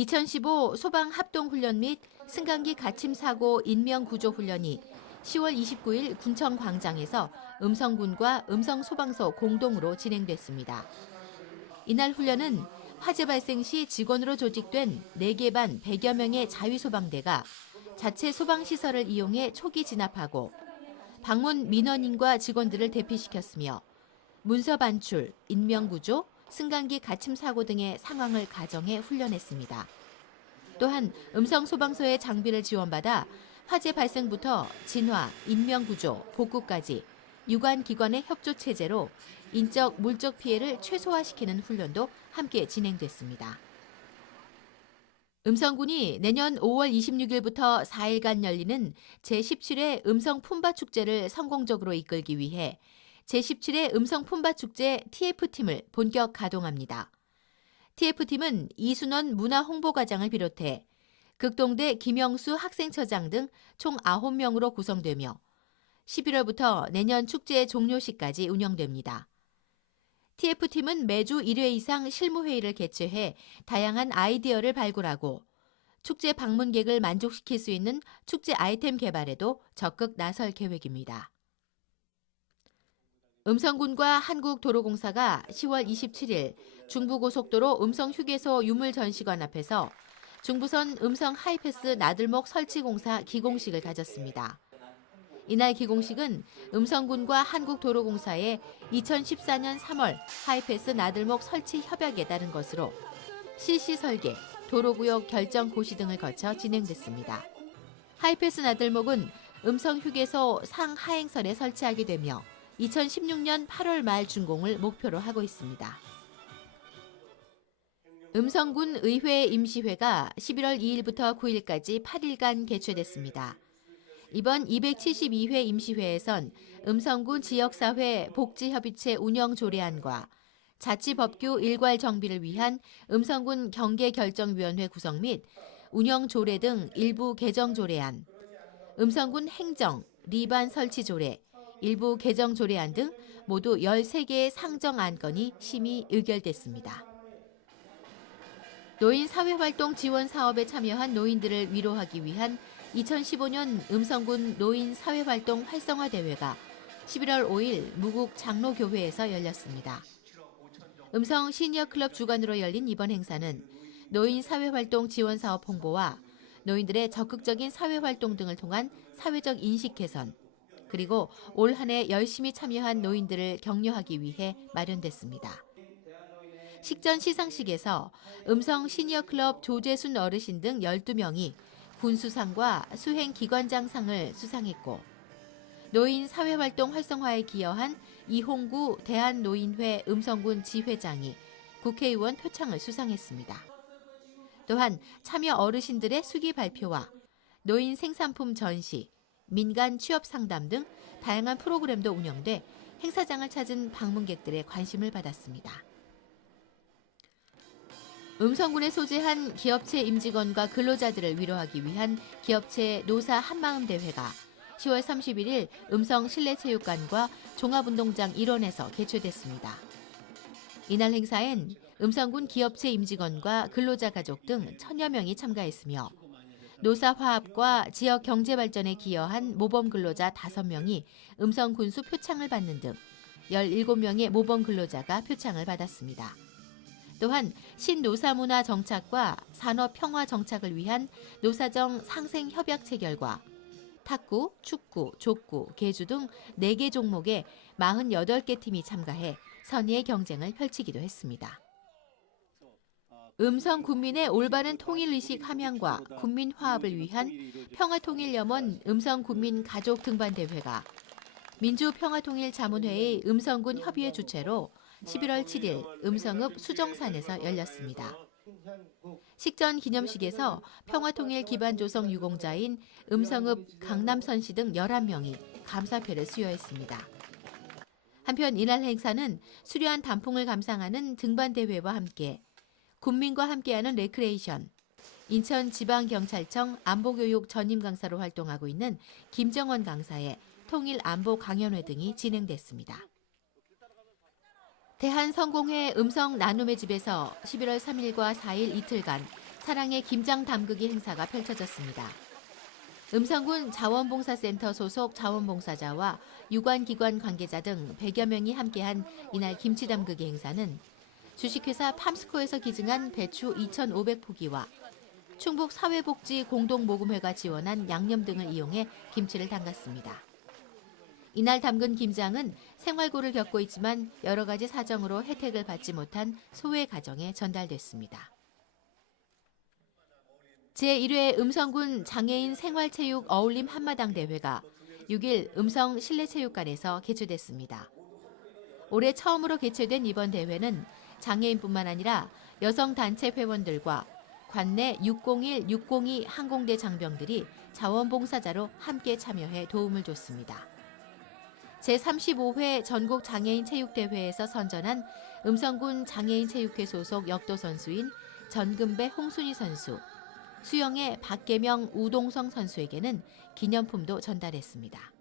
2015 소방합동훈련 및 승강기 갇힘사고 인명구조훈련이 10월 29일 군청광장에서 음성군과 음성소방서 공동으로 진행됐습니다. 이날 훈련은 화재 발생 시 직원으로 조직된 4개 반 100여 명의 자위소방대가 자체 소방시설을 이용해 초기 진압하고 방문 민원인과 직원들을 대피시켰으며 문서 반출, 인명구조, 승강기 갇힘 사고 등의 상황을 가정해 훈련했습니다. 또한 음성소방서의 장비를 지원받아 화재 발생부터 진화, 인명구조, 복구까지 유관기관의 협조체제로 인적, 물적 피해를 최소화시키는 훈련도 함께 진행됐습니다. 음성군이 내년 5월 26일부터 4일간 열리는 제17회 음성품바축제를 성공적으로 이끌기 위해 제17회 음성품바축제 TF팀을 본격 가동합니다. TF팀은 이순원 문화홍보과장을 비롯해 극동대 김영수 학생처장 등 총 9명으로 구성되며 11월부터 내년 축제 종료시까지 운영됩니다. TF팀은 매주 1회 이상 실무회의를 개최해 다양한 아이디어를 발굴하고 축제 방문객을 만족시킬 수 있는 축제 아이템 개발에도 적극 나설 계획입니다. 음성군과 한국도로공사가 10월 27일 중부고속도로 음성휴게소 유물전시관 앞에서 중부선 음성 하이패스 나들목 설치 공사 기공식을 가졌습니다. 이날 기공식은 음성군과 한국도로공사의 2014년 3월 하이패스 나들목 설치 협약에 따른 것으로 실시 설계, 도로구역 결정 고시 등을 거쳐 진행됐습니다. 하이패스 나들목은 음성휴게소 상하행선에 설치하게 되며 2016년 8월 말 준공을 목표로 하고 있습니다. 음성군 의회 임시회가 11월 2일부터 9일까지 8일간 개최됐습니다. 이번 272회 임시회에선 음성군 지역사회 복지협의체 운영 조례안과 자치법규 일괄 정비를 위한 음성군 경계결정위원회 구성 및 운영 조례 등 일부 개정 조례안, 음성군 행정, 리반 설치 조례, 일부 개정 조례안 등 모두 13개의 상정 안건이 심의 의결됐습니다. 노인 사회활동 지원 사업에 참여한 노인들을 위로하기 위한 2015년 음성군 노인 사회활동 활성화 대회가 11월 5일 무국 장로교회에서 열렸습니다. 음성 시니어클럽 주관으로 열린 이번 행사는 노인 사회활동 지원 사업 홍보와 노인들의 적극적인 사회활동 등을 통한 사회적 인식 개선, 그리고 올 한 해 열심히 참여한 노인들을 격려하기 위해 마련됐습니다. 식전 시상식에서 음성 시니어클럽 조재순 어르신 등 12명이 군수상과 수행기관장상을 수상했고 노인 사회활동 활성화에 기여한 이홍구 대한노인회 음성군 지회장이 국회의원 표창을 수상했습니다. 또한 참여 어르신들의 수기 발표와 노인 생산품 전시, 민간 취업 상담 등 다양한 프로그램도 운영돼 행사장을 찾은 방문객들의 관심을 받았습니다. 음성군에 소재한 기업체 임직원과 근로자들을 위로하기 위한 기업체 노사 한마음 대회가 10월 31일 음성 실내체육관과 종합운동장 일원에서 개최됐습니다. 이날 행사엔 음성군 기업체 임직원과 근로자 가족 등 1000여 명이 참가했으며 노사 화합과 지역 경제 발전에 기여한 모범 근로자 5명이 음성 군수 표창을 받는 등 17명의 모범 근로자가 표창을 받았습니다. 또한 신노사문화 정착과 산업 평화 정착을 위한 노사정 상생 협약 체결과 탁구, 축구, 족구, 계주 등 4개 종목에 48개 팀이 참가해 선의의 경쟁을 펼치기도 했습니다. 음성 군민의 올바른 통일의식 함양과 군민 화합을 위한 평화통일염원 음성군민 가족 등반대회가 민주평화통일자문회의 음성군 협의회 주최로 11월 7일 음성읍 수정산에서 열렸습니다. 식전 기념식에서 평화통일 기반 조성 유공자인 음성읍 강남선 씨 등 11명이 감사표를 수여했습니다. 한편 이날 행사는 수려한 단풍을 감상하는 등반대회와 함께 군민과 함께하는 레크레이션, 인천지방경찰청 안보교육 전임 강사로 활동하고 있는 김정원 강사의 통일안보 강연회 등이 진행됐습니다. 대한성공회 음성 나눔의 집에서 11월 3일과 4일 이틀간 사랑의 김장 담그기 행사가 펼쳐졌습니다. 음성군 자원봉사센터 소속 자원봉사자와 유관기관 관계자 등 100여 명이 함께한 이날 김치 담그기 행사는 주식회사 팜스코에서 기증한 배추 2,500포기와 충북 사회복지 공동모금회가 지원한 양념 등을 이용해 김치를 담갔습니다. 이날 담근 김장은 생활고를 겪고 있지만 여러 가지 사정으로 혜택을 받지 못한 소외 가정에 전달됐습니다. 제1회 음성군 장애인 생활체육 어울림 한마당 대회가 6일 음성 실내체육관에서 개최됐습니다. 올해 처음으로 개최된 이번 대회는 장애인뿐만 아니라 여성단체 회원들과 관내 601, 602 항공대 장병들이 자원봉사자로 함께 참여해 도움을 줬습니다. 제35회 전국 장애인 체육대회에서 선전한 음성군 장애인체육회 소속 역도 선수인 전금배 홍순희 선수, 수영의 박계명 우동성 선수에게는 기념품도 전달했습니다.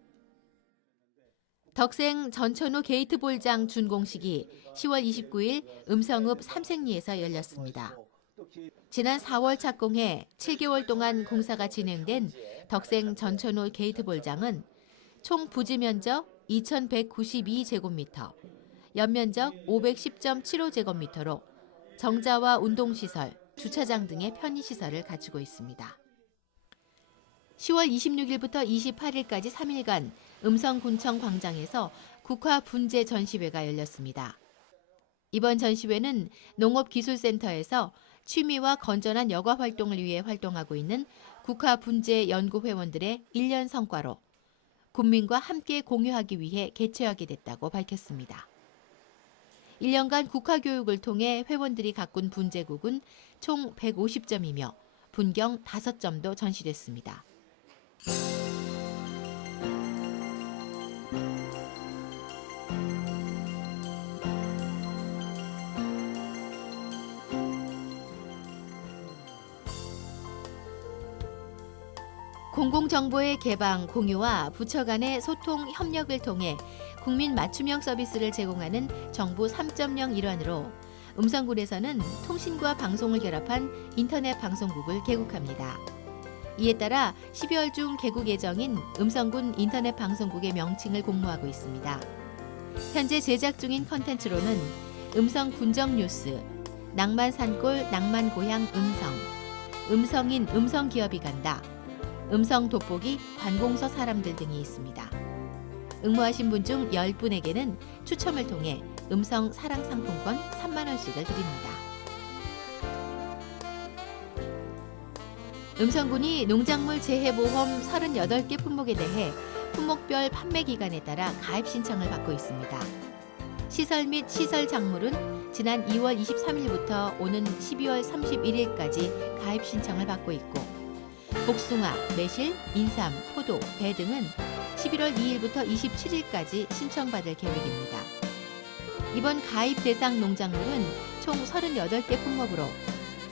덕생 전천후 게이트볼장 준공식이 10월 29일 음성읍 삼색리에서 열렸습니다. 지난 4월 착공해 7개월 동안 공사가 진행된 덕생 전천후 게이트볼장은 총 부지 면적 2,192제곱미터, 연면적 510.75제곱미터로 정자와 운동시설, 주차장 등의 편의시설을 갖추고 있습니다. 10월 26일부터 28일까지 3일간 음성군청 광장에서 국화 분재 전시회가 열렸습니다. 이번 전시회는 농업기술센터에서 취미와 건전한 여가 활동을 위해 활동하고 있는 국화 분재 연구회원들의 1년 성과로 국민과 함께 공유하기 위해 개최하게 됐다고 밝혔습니다. 1년간 국화교육을 통해 회원들이 가꾼 분재국은 총 150점이며 분경 5점도 전시됐습니다. 공공정보의 개방, 공유와 부처 간의 소통, 협력을 통해 국민 맞춤형 서비스를 제공하는 정부 3.0 일환으로 음성군에서는 통신과 방송을 결합한 인터넷 방송국을 개국합니다. 이에 따라 12월 중 개국 예정인 음성군 인터넷 방송국의 명칭을 공모하고 있습니다. 현재 제작 중인 컨텐츠로는 음성 군정 뉴스, 낭만 산골, 낭만 고향 음성, 음성인 음성 기업이 간다, 음성 돋보기, 관공서 사람들 등이 있습니다. 응모하신 분 중 10분에게는 추첨을 통해 음성 사랑 상품권 3만 원씩을 드립니다. 음성군이 농작물 재해보험 38개 품목에 대해 품목별 판매 기간에 따라 가입 신청을 받고 있습니다. 시설 및 시설 작물은 지난 2월 23일부터 오는 12월 31일까지 가입 신청을 받고 있고 복숭아, 매실, 인삼, 포도, 배 등은 11월 2일부터 27일까지 신청받을 계획입니다. 이번 가입 대상 농작물은 총 38개 품목으로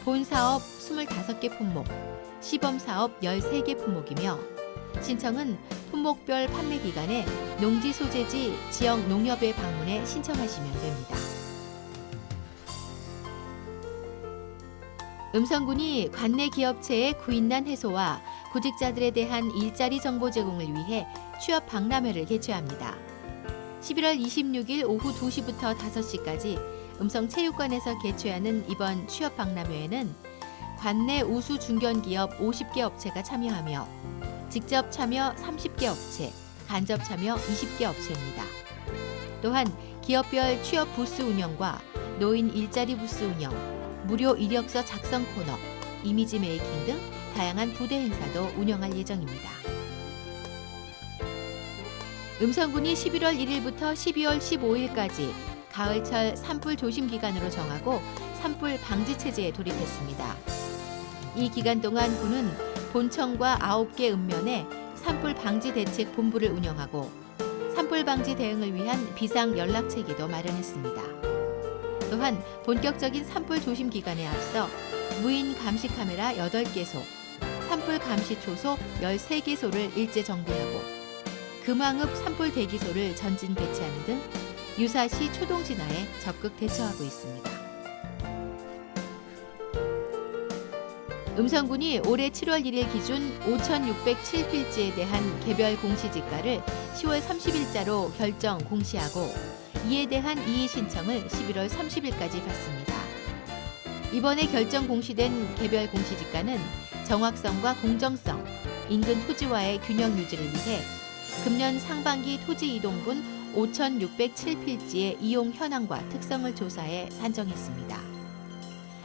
본사업 25개 품목, 시범사업 13개 품목이며 신청은 품목별 판매 기간에 농지 소재지 지역 농협에 방문해 신청하시면 됩니다. 음성군이 관내 기업체의 구인난 해소와 구직자들에 대한 일자리 정보 제공을 위해 취업 박람회를 개최합니다. 11월 26일 오후 2시부터 5시까지 음성체육관에서 개최하는 이번 취업 박람회에는 관내 우수 중견기업 50개 업체가 참여하며 직접 참여 30개 업체, 간접 참여 20개 업체입니다. 또한 기업별 취업 부스 운영과 노인 일자리 부스 운영, 무료 이력서 작성 코너, 이미지 메이킹 등 다양한 부대 행사도 운영할 예정입니다. 음성군이 11월 1일부터 12월 15일까지 가을철 산불 조심 기간으로 정하고 산불 방지 체제에 돌입했습니다. 이 기간 동안 군은 본청과 9개 읍면에 산불 방지 대책 본부를 운영하고 산불 방지 대응을 위한 비상 연락 체계도 마련했습니다. 또한 본격적인 산불 조심 기간에 앞서 무인 감시 카메라 8개소, 산불 감시 초소 13개소를 일제 정비하고 금왕읍 산불 대기소를 전진 배치하는 등 유사시 초동 진화에 적극 대처하고 있습니다. 음성군이 올해 7월 1일 기준 5,607필지에 대한 개별 공시지가를 10월 30일자로 결정 공시하고 이에 대한 이의 신청을 11월 30일까지 받습니다. 이번에 결정 공시된 개별 공시지가는 정확성과 공정성, 인근 토지와의 균형 유지를 위해 금년 상반기 토지 이동분 5,607필지의 이용 현황과 특성을 조사해 산정했습니다.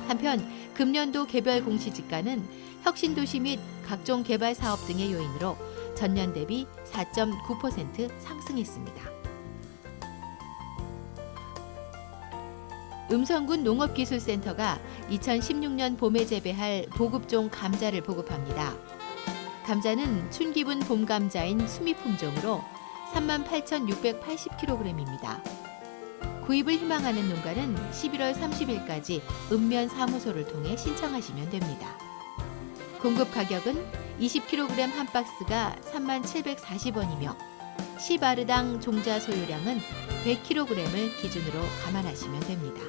한편 금년도 개별 공시지가는 혁신도시 및 각종 개발 사업 등의 요인으로 전년 대비 4.9% 상승했습니다. 음성군 농업기술센터가 2016년 봄에 재배할 보급종 감자를 보급합니다. 감자는 춘기분 봄감자인 수미품종으로 38,680kg입니다. 구입을 희망하는 농가는 11월 30일까지 읍면 사무소를 통해 신청하시면 됩니다. 공급 가격은 20kg 한 박스가 37,740원이며 시바르당 종자 소유량은 100kg을 기준으로 감안하시면 됩니다.